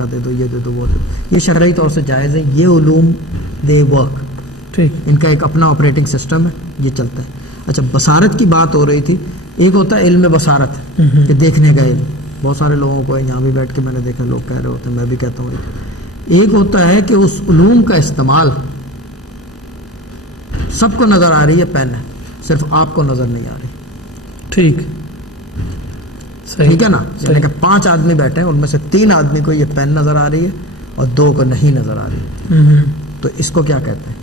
صدقہ دے دو، یہ دے دو، وہ دے دو، یہ شرعی طور سے جائز ہے. یہ علوم دے ورک، ٹھیک، ان کا ایک اپنا آپریٹنگ سسٹم ہے، یہ چلتا ہے. اچھا، بصارت کی بات ہو رہی تھی. ایک ہوتا ہے علم بصارت کہ دیکھنے کا علم، بہت سارے لوگوں کو یہاں بھی بیٹھ کے میں نے دیکھا لوگ کہہ رہے ہوتے ہیں، میں بھی کہتا ہوں. ایک ہوتا ہے کہ اس علوم کا استعمال سب کو نظر آ رہی ہے، پین ہے، صرف آپ کو نظر نہیں آ رہی. ٹھیک، ٹھیک ہے نا. یعنی کہ 5 آدمی بیٹھے ہیں، ان میں سے 3 آدمی کو یہ پین نظر آ رہی ہے اور 2 کو نہیں نظر آ رہی ہے. تو اس کو کیا کہتے ہیں؟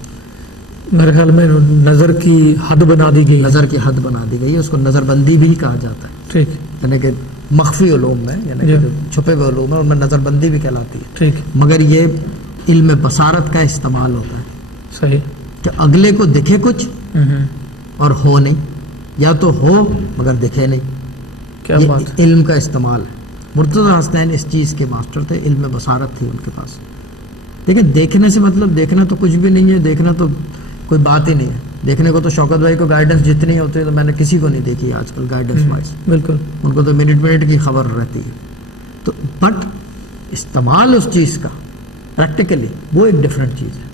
میرے خیال میں نظر کی حد بنا دی گئی. نظر کی حد بنا دی گئی ہے، اس کو نظر بندی بھی کہا جاتا ہے. ٹھیک، یعنی کہ مخفی علوم میں، یعنی کہ جو چھپے ہوئے علوم ہیں ان میں نظر بندی بھی کہلاتی ہے. ٹھیک، مگر یہ علم بصارت کا استعمال ہوتا ہے صحیح، کہ اگلے کو دکھے کچھ اور ہو نہیں، یا تو ہو مگر دکھے نہیں. کیا یہ بات. علم کا استعمال ہے. مرتضی حسنین اس چیز کے ماسٹر تھے، علم بصارت تھی ان کے پاس. دیکھیں، دیکھنے سے مطلب دیکھنا تو کچھ بھی نہیں ہے، دیکھنا تو کوئی بات ہی نہیں ہے. دیکھنے کو تو شوکت بھائی کو گائیڈنس جتنی ہوتی ہے تو میں نے کسی کو نہیں دیکھی آج کل گائیڈنس وائز. بالکل، ان کو تو منٹ کی خبر رہتی ہے. تو بٹ استعمال اس چیز کا پریکٹیکلی وہ ایک ڈفرینٹ چیز ہے.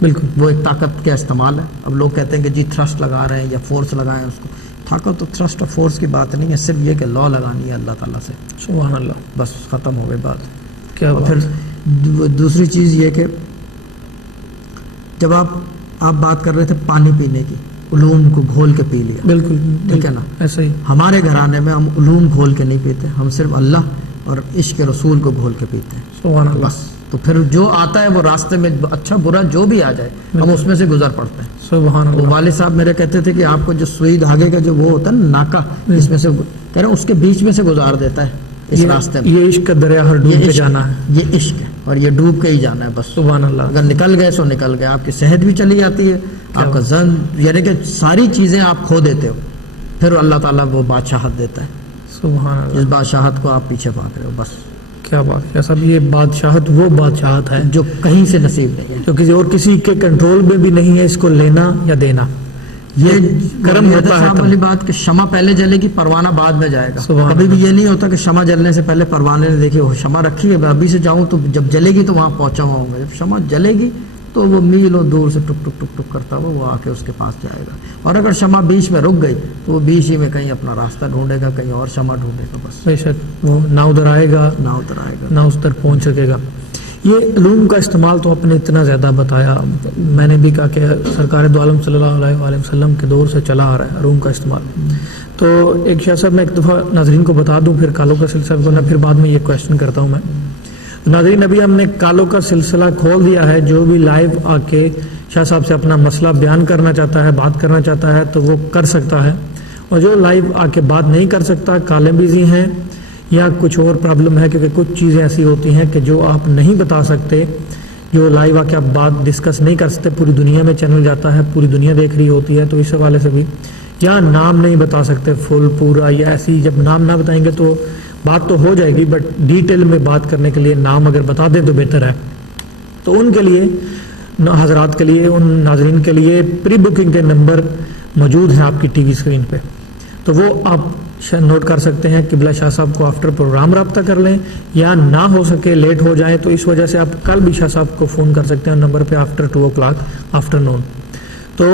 بالکل، وہ ایک طاقت کا استعمال ہے. اب لوگ کہتے ہیں کہ جی تھرسٹ لگا رہے ہیں یا فورس لگائیں اس کو. طاقت تو تھرسٹ اور فورس کی بات نہیں ہے، صرف یہ کہ لا لگانی ہے اللہ تعالیٰ سے، سبحان اللہ، بس ختم ہو گئی بات. کیا اور بات. پھر دوسری چیز یہ کہ جب آپ بات کر رہے تھے پانی پینے کی، علوم کو گھول کے پی لیا. بالکل، ٹھیک ہے نا. ایسا ہی. ہمارے گھرانے میں ہم علوم گھول کے نہیں پیتے، ہم صرف اللہ اور عشق رسول کو گھول کے پیتے ہیں، سبحان اللہ. بس. تو پھر جو آتا ہے وہ راستے میں اچھا برا جو بھی آ جائے ہم اس میں سے گزر پڑتے ہیں. سبحان وہ اللہ. والد صاحب میرے کہتے تھے کہ آپ کو جو سوئی دھاگے کا جو وہ ہوتا ہے نا ناکا، جس میں سے کہہ رہے ہیں اس کے بیچ میں سے گزار دیتا ہے اس راستے میں. یہ عشق کا دریا ہر ڈوب کے جانا ہے. یہ عشق ہے اور یہ ڈوب کے ہی جانا ہے بس. سبحان اللہ. اگر نکل گئے سو نکل گئے، آپ کی صحت بھی چلی جاتی ہے، آپ کا زن، یعنی کہ ساری چیزیں آپ کھو دیتے ہو. پھر اللہ تعالیٰ وہ بادشاہت دیتا ہے. سبحان اللہ. اس بادشاہت کو آپ پیچھے بھاگ رہے ہو بس. کیا بات ہے صاحب. یہ بادشاہت وہ بادشاہت ہے جو کہیں سے نصیب نہیں ہے، جو کسی اور کسی کے کنٹرول میں بھی نہیں ہے، اس کو لینا یا دینا. یہ کرم ہوتا ہے. والی بات کہ شمع پہلے جلے گی، پروانہ بعد میں جائے گا. سبحان کبھی بھی یہ نہیں ہوتا کہ شمع جلنے سے پہلے پروانے نے دیکھی وہ شمع رکھی ہے، ابھی سے جاؤں تو جب جلے گی تو وہاں پہنچا ہوا ہوں گا. جب شمع جلے گی تو وہ میلوں دور سے ٹک ٹک ٹک ٹک کرتا ہوا وہ آ کے اس کے پاس جائے گا. اور اگر شمع بیچ میں رک گئی تو وہ بیچ ہی میں کہیں اپنا راستہ ڈھونڈے گا، کہیں اور شمع ڈھونڈے گا بس. بے شک وہ نہ ادھر آئے گا نہ ادھر آئے گا، نہ اس تک پہنچ سکے گا. یہ علوم کا استعمال تو آپ نے اتنا زیادہ بتایا. میں نے بھی کہا کہ سرکار دو عالم صلی اللہ علیہ وسلم کے دور سے چلا آ رہا ہے علوم کا استعمال. تو ایک شاہ صاحب میں ایک دفعہ ناظرین کو بتا دوں، پھر کالوں کا سلسلہ کرنا، پھر بعد میں یہ کویشچن کرتا ہوں میں. ناظرین ابھی ہم نے کالوں کا سلسلہ کھول دیا ہے. جو بھی لائیو آ کے شاہ صاحب سے اپنا مسئلہ بیان کرنا چاہتا ہے، بات کرنا چاہتا ہے تو وہ کر سکتا ہے. اور جو لائیو آ کے بات نہیں کر سکتا، کالیں بزی ہیں یا کچھ اور پرابلم ہے، کیونکہ کچھ چیزیں ایسی ہوتی ہیں کہ جو آپ نہیں بتا سکتے، جو لائیو آ کے آپ بات ڈسکس نہیں کر سکتے. پوری دنیا میں چینل جاتا ہے، پوری دنیا دیکھ رہی ہوتی ہے، تو اس حوالے سے بھی یا نام نہیں بتا سکتے فل پورا، یا ایسی جب نام نہ بتائیں گے تو بات تو ہو جائے گی، بٹ ڈیٹیل میں بات کرنے کے لیے نام اگر بتا دیں تو بہتر ہے. تو ان کے لیے حضرات کے لیے، ان ناظرین کے لیے پری بکنگ کے نمبر موجود ہیں آپ کی ٹی وی اسکرین پہ، تو وہ آپ نوٹ کر سکتے ہیں. قبلہ شاہ صاحب کو آفٹر پروگرام رابطہ کر لیں، یا نہ ہو سکے لیٹ ہو جائیں تو اس وجہ سے آپ کل بھی شاہ صاحب کو فون کر سکتے ہیں نمبر پہ آفٹر 2 o'clock آفٹرنون. تو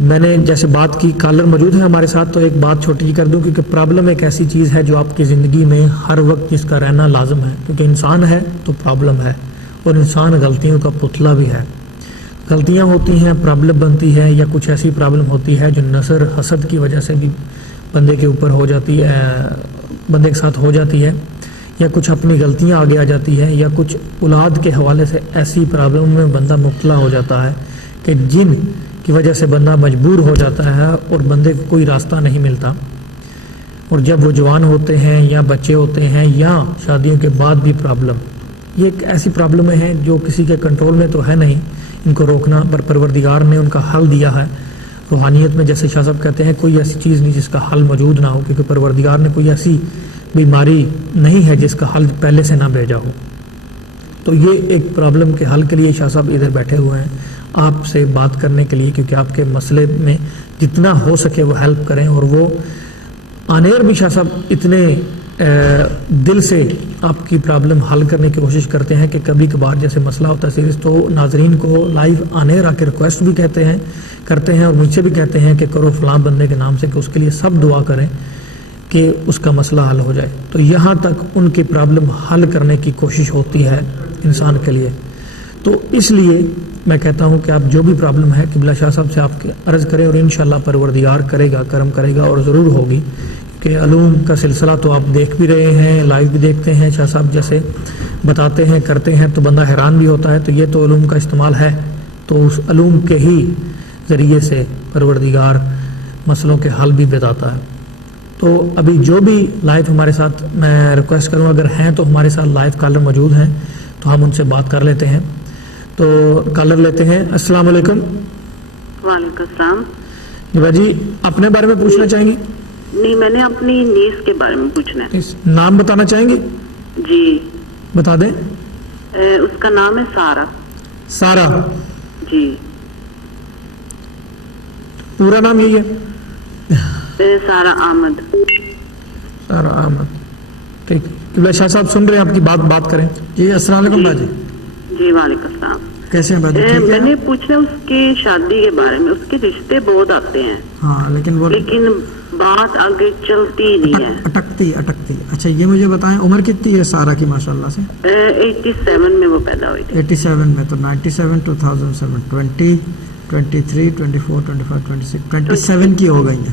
میں نے جیسے بات کی، کالر موجود ہے ہمارے ساتھ، تو ایک بات چھوٹی کر دوں، کیونکہ پرابلم ایک ایسی چیز ہے جو آپ کی زندگی میں ہر وقت اس کا رہنا لازم ہے. کیونکہ انسان ہے تو پرابلم ہے، اور انسان غلطیوں کا پتلا بھی ہے. غلطیاں ہوتی ہیں، پرابلم بنتی ہے، یا کچھ ایسی پرابلم ہوتی ہے جو نظر حسد کی وجہ سے بھی بندے کے اوپر ہو جاتی ہے، بندے کے ساتھ ہو جاتی ہے، یا کچھ اپنی غلطیاں آگے آ جاتی ہیں، یا کچھ اولاد کے حوالے سے ایسی پرابلم میں بندہ مبتلا ہو جاتا ہے کہ جن کی وجہ سے بندہ مجبور ہو جاتا ہے اور بندے کو کوئی راستہ نہیں ملتا. اور جب وہ جوان ہوتے ہیں یا بچے ہوتے ہیں یا شادیوں کے بعد بھی پرابلم، یہ ایک ایسی پرابلمیں ہیں جو کسی کے کنٹرول میں تو ہے نہیں ان کو روکنا، پر پروردگار نے ان کا حل دیا ہے. روحانیت میں جیسے شاہ صاحب کہتے ہیں کوئی ایسی چیز نہیں جس کا حل موجود نہ ہو، کیونکہ پروردگار نے کوئی ایسی بیماری نہیں ہے جس کا حل پہلے سے نہ بھیجا ہو. تو یہ ایک پرابلم کے حل کے لیے شاہ صاحب ادھر بیٹھے ہوئے ہیں آپ سے بات کرنے کے لیے، کیونکہ آپ کے مسئلے میں جتنا ہو سکے وہ ہیلپ کریں. اور وہ آن ایئر بھی شاہ صاحب اتنے دل سے آپ کی پرابلم حل کرنے کی کوشش کرتے ہیں کہ کبھی کبھار جیسے مسئلہ ہوتا ہے سیریس تو ناظرین کو لائیو آنے آ کے ریکویسٹ بھی کرتے ہیں اور مجھ سے بھی کہتے ہیں کہ کرو فلاں بندے کے نام سے کہ اس کے لیے سب دعا کریں کہ اس کا مسئلہ حل ہو جائے. تو یہاں تک ان کی پرابلم حل کرنے کی کوشش ہوتی ہے انسان کے لیے. تو اس لیے میں کہتا ہوں کہ آپ جو بھی پرابلم ہے قبلہ شاہ صاحب سے آپ عرض کریں اور انشاءاللہ پروردگار کرے گا، کرم کرے گا اور ضرور ہوگی. کہ علوم کا سلسلہ تو آپ دیکھ بھی رہے ہیں، لائیو بھی دیکھتے ہیں، شاہ صاحب جیسے بتاتے ہیں کرتے ہیں تو بندہ حیران بھی ہوتا ہے. تو یہ تو علوم کا استعمال ہے، تو اس علوم کے ہی ذریعے سے پروردگار مسئلوں کے حل بھی بتاتا ہے. تو ابھی جو بھی لائیو ہمارے ساتھ میں ریکویسٹ کروں اگر ہیں تو ہمارے ساتھ لائیو کالر موجود ہیں تو ہم ان سے بات کر لیتے ہیں. تو کالر لیتے ہیں. السلام علیکم. وعلیکم السلام. جی اپنے بارے میں پوچھنا چاہیں گی؟ نہیں، میں نے اپنی نیس کے بارے میں پوچھنا ہے. نام بتانا چاہیں گی؟ جی بتا دیں. اس کا نام ہے سارا. سارا جی. پورا نام یہی ہے؟ سارا احمد. سارا احمد. ٹھیک. قبلہ شاہ صاحب سن رہے ہیں آپ کی بات کریں. جی السلام علیکم باجی. جی وعلیکم السلام. کیسے ہیں باجی؟ میں نے پوچھنا اس کی شادی کے بارے میں. اس کے رشتے بہت آتے ہیں ہاں لیکن بات آگے چلتی ہی نہیں ہے، اٹکتی. اچھا یہ مجھے بتائیں عمر کتنی ہے سارا کی؟ ماشاءاللہ سے 87 میں وہ پیدا ہوئی تھی. 87 میں تو 97 2007 20 23 24 25 26 27 کی ہو گئی ہیں.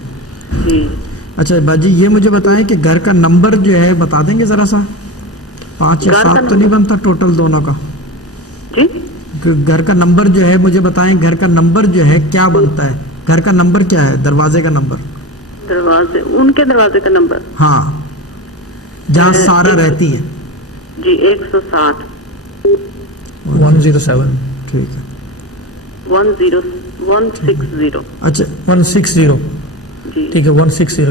جی. اچھا باجی یہ مجھے بتائیں کہ گھر کا نمبر جو ہے بتا دیں گے ذرا سا. 5 یا 7 تو نہیں بنتا ٹوٹل دونوں کا؟ جی گھر کا نمبر جو ہے مجھے بتائیں، گھر کا نمبر جو ہے کیا بنتا ہے؟ گھر کا نمبر کیا ہے؟ دروازے کا نمبر. ان کے دروازے کا نمبر؟ ہاں جہاں سارا رہتی ہے. جی 107. 107. ٹھیک ہے. 160. اچھا 160. جی ٹھیک ہے. 160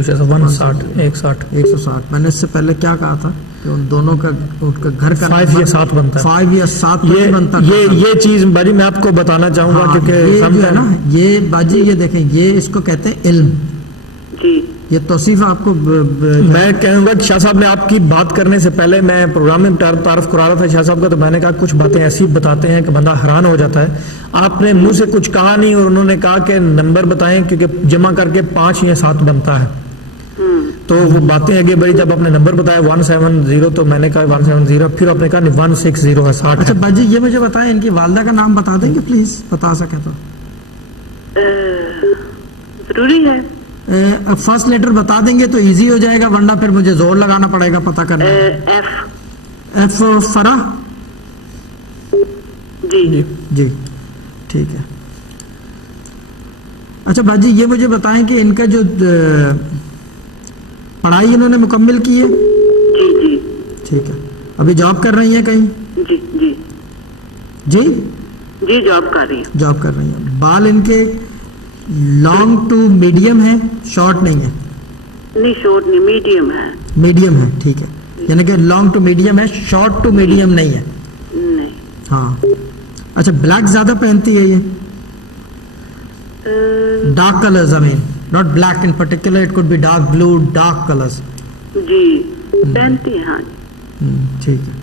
160. میں نے اس سے پہلے کیا کہا تھا کہ ان دونوں کا گھر کا 5 یا 7 بنتا ہے. 5 یا 7 نہیں بنتا. یہ چیز باجی میں آپ کو بتانا چاہوں گا کیونکہ نا یہ باجی یہ دیکھیں یہ اس کو کہتے ہیں علم. جی یہ توصیف آپ کو میں کہوں گا کہ شاہ صاحب نے آپ کی بات کرنے سے پہلے میں پروگرام میں تعارف کرا رہا تھا شاہ صاحب کا، تو میں نے کہا کچھ باتیں ایسی بتاتے ہیں کہ بندہ حیران ہو جاتا ہے. آپ نے منہ سے کچھ کہا نہیں اور انہوں نے کہا کہ نمبر بتائیں کیونکہ جمع کر کے 5 یا 7 بنتا ہے. تو وہ باتیں آگے بڑھی. جب آپ نے نمبر بتایا 170 تو میں نے کہا 170، پھر آپ نے کہا 160 ہے 60. اچھا باجی یہ مجھے بتائیں ان کی والدہ کا نام بتا دیں گے پلیز، بتا سکے تو. ضروری ہے. فرسٹ لیٹر بتا دیں گے تو ایزی ہو جائے گا ورنہ پھر مجھے زور لگانا پڑے گا پتہ کرنے. ایف فرح. جی جی ٹھیک ہے. اچھا باجی یہ مجھے بتائیں کہ ان کا جو پڑھائی انہوں نے مکمل کی ہے؟ جی ٹھیک ہے. ابھی جاب کر رہی ہیں کہیں؟ جی جاب کر رہی ہیں. جاب کر رہی ہیں. بال ان کے لانگ ٹو میڈیم ہے، شارٹ نہیں ہے؟ نہیں شارٹ نہیں، میڈیم ہے. میڈیم ہے ٹھیک ہے. یعنی کہ لانگ ٹو میڈیم ہے، شارٹ ٹو میڈیم نہیں ہے. نہیں. ہاں اچھا بلیک زیادہ پہنتی ہے یہ؟ Dark colours I mean not black in particular, it could be dark blue, dark colors. جی پہنتی ہے. ہاں ٹھیک ہے.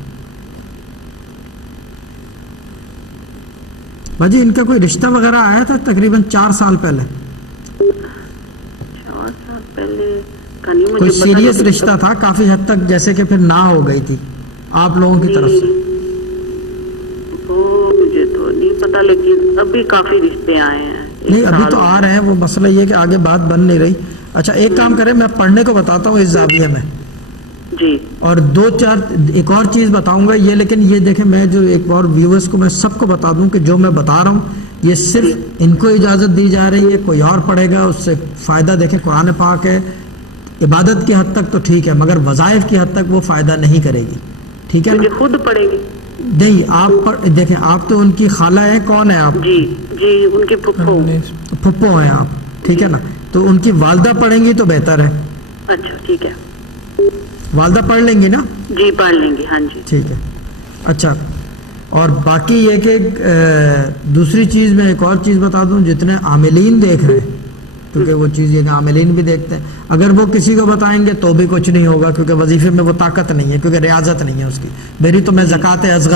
باجی ان کا کوئی رشتہ وغیرہ آیا تھا تقریباً 4 سال پہلے؟ 4 سال پہلے کوئی سیریس رشتہ تھا کافی حد تک، جیسے کہ پھر نہ ہو گئی تھی آپ لوگوں کی طرف سے؟ وہ مجھے تو نہیں پتا، لیکن ابھی کافی رشتے آئے ہیں. نہیں ابھی تو آ رہے ہیں، وہ مسئلہ یہ کہ آگے بات بن نہیں رہی. اچھا ایک کام کریں، میں پڑھنے کو بتاتا ہوں اس زاویے میں جی، اور 2-4 ایک اور چیز بتاؤں گا یہ. لیکن یہ دیکھیں میں جو ایک اور ویورز کو میں سب کو بتا دوں کہ جو میں بتا رہا ہوں یہ صرف ان کو اجازت دی جا رہی ہے. کوئی اور پڑھے گا اس سے فائدہ، دیکھیں قرآن پاک ہے، عبادت کی حد تک تو ٹھیک ہے مگر وظائف کی حد تک وہ فائدہ نہیں کرے گی. ٹھیک ہے خود پڑھے گی. نہیں آپ دیکھیں آپ تو ان کی خالہ ہیں. کون ہے آپ؟ جی ان کے پھپھو ہیں آپ. ٹھیک ہے نا، تو ان کی والدہ پڑھیں گی تو بہتر ہے. اچھا ٹھیک ہے. والدہ پڑھ لیں گی نا؟ جی پڑھ لیں گی. ہاں جی ٹھیک ہے. اچھا اور باقی یہ کہ دوسری چیز میں ایک اور چیز بتا دوں، جتنے عاملین دیکھ رہے ہیں کیونکہ وہ چیز یہ عاملین بھی دیکھتے ہیں. اگر وہ کسی کو بتائیں گے تو بھی کچھ نہیں ہوگا، کیونکہ وظیفے میں وہ طاقت نہیں ہے، کیونکہ ریاضت نہیں ہے اس کی. میری تو میں زکوٰۃ اصغر